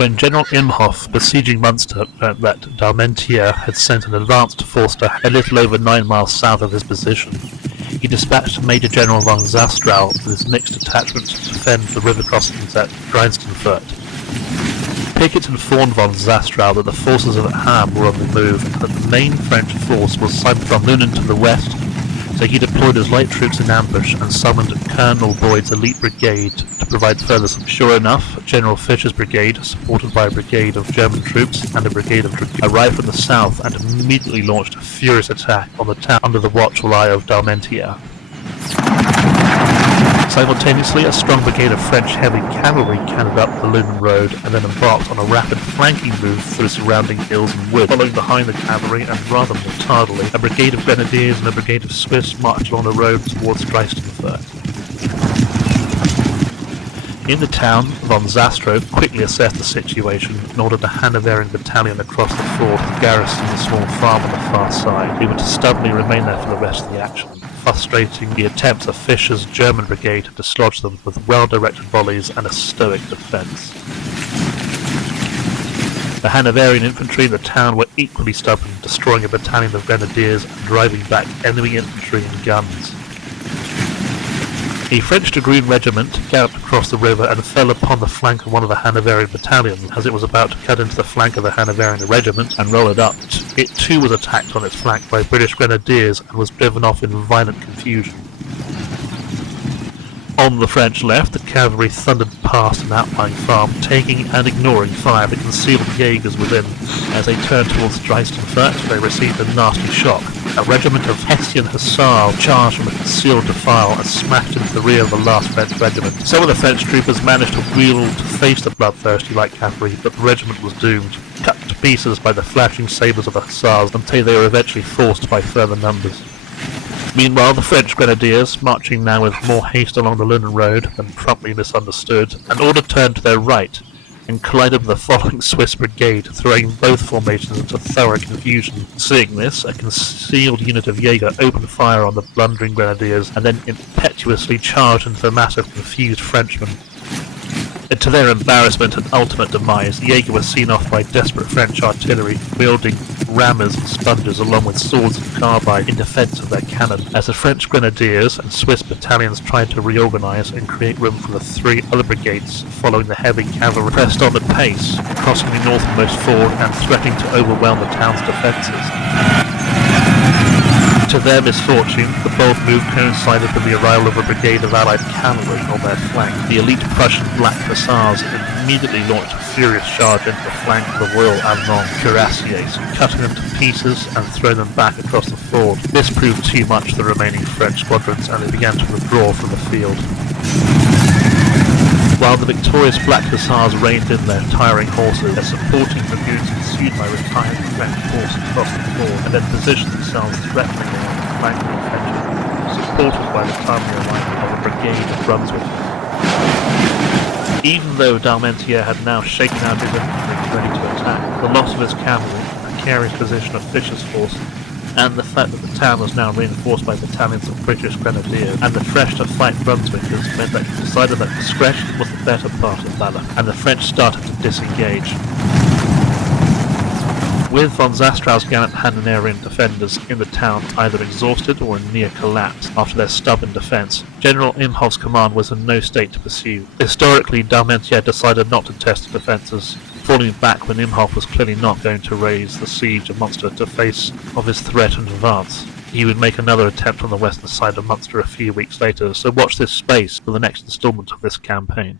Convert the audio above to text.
When General Imhoff, besieging Munster, learnt that Dalmatier had sent an advanced force a little over 9 miles south of his position, he dispatched Major General von Zastrow with his mixed detachment to defend the river crossings at Drensteinfurt. Pickett informed von Zastrow that the forces of Ham were on the move and that the main French force was sighted from Lunen to the west, so he deployed his light troops in ambush and summoned Colonel Boyd's elite brigade to provide further support. Sure enough, General Fisher's brigade, supported by a brigade of German troops and a brigade of dragoons, arrived from the south and immediately launched a furious attack on the town under the watchful eye of Dalmatier. Simultaneously, a strong brigade of French heavy cavalry cantered up the Lunen road and then embarked on a rapid flanking move through the surrounding hills and woods. Following behind the cavalry, and rather more tardily, a brigade of grenadiers and a brigade of Swiss marched along the road towards Drensteinfurt. In the town, von Zastrow quickly assessed the situation and ordered a Hanoverian battalion across the ford to garrison the small farm on the far side. They were to stubbornly remain there for the rest of the action, frustrating the attempts of Fisher's German brigade to dislodge them with well-directed volleys and a stoic defence. The Hanoverian infantry in the town were equally stubborn, destroying a battalion of grenadiers and driving back enemy infantry and guns. A French dragoon regiment galloped across the river and fell upon the flank of one of the Hanoverian battalions. As it was about to cut into the flank of the Hanoverian regiment and roll it up, it too was attacked on its flank by British grenadiers and was driven off in violent confusion. On the French left, the cavalry thundered past an outlying farm, taking and ignoring fire that concealed Jaegers within. As they turned towards Drensteinfurt, they received a nasty shock. A regiment of Hessian hussars charged from a concealed defile and smashed into the rear of the last French regiment. Some of the French troopers managed to wheel to face the bloodthirsty light cavalry, but the regiment was doomed, cut to pieces by the flashing sabres of the hussars until they were eventually forced by further numbers. Meanwhile, the French grenadiers, marching now with more haste along the Lunen road than promptly misunderstood, an order turned to their right and collided with the following Swiss brigade, throwing both formations into thorough confusion. Seeing this, a concealed unit of Jaeger opened fire on the blundering grenadiers and then impetuously charged into the mass of confused Frenchmen. To their embarrassment and ultimate demise, the Jaeger was seen off by desperate French artillery, wielding rammers and sponges along with swords and carbines in defence of their cannon, as the French grenadiers and Swiss battalions tried to reorganise and create room for the 3 other brigades following the heavy cavalry pressed on at pace, crossing the northernmost ford and threatening to overwhelm the town's defences. To their misfortune, the bold move coincided with the arrival of a brigade of Allied cavalry on their flank. The elite Prussian Black Hussars immediately launched a furious charge into the flank of the Royal Allemand cuirassiers, cutting them to pieces and throwing them back across the ford. This proved too much for the remaining French squadrons, and they began to withdraw from the field. While the victorious Black Hussars reined in their tiring horses, their supporting dragoons pursued by retiring French force across the ford and then positioned themselves threateningly on the flank of the French, supported by the timely arrival of a brigade of Brunswick. Even though Dalmatier had now shaken out his infantry ready to attack, the loss of his cavalry, the precarious position of Fisher's force, and the fact that the town was now reinforced by battalions of British grenadiers, and the fresh-to-fight Brunswickers meant that he decided that discretion was the better part of valour, and the French started to disengage. With von Zastrow's gallant Hanoverian defenders in the town either exhausted or in near collapse after their stubborn defence, General Imhoff's command was in no state to pursue. Historically, Dalmatier decided not to test the defences, falling back when Imhoff was clearly not going to raise the siege of Munster to face of his threatened advance. He would make another attempt on the western side of Munster a few weeks later, so watch this space for the next instalment of this campaign.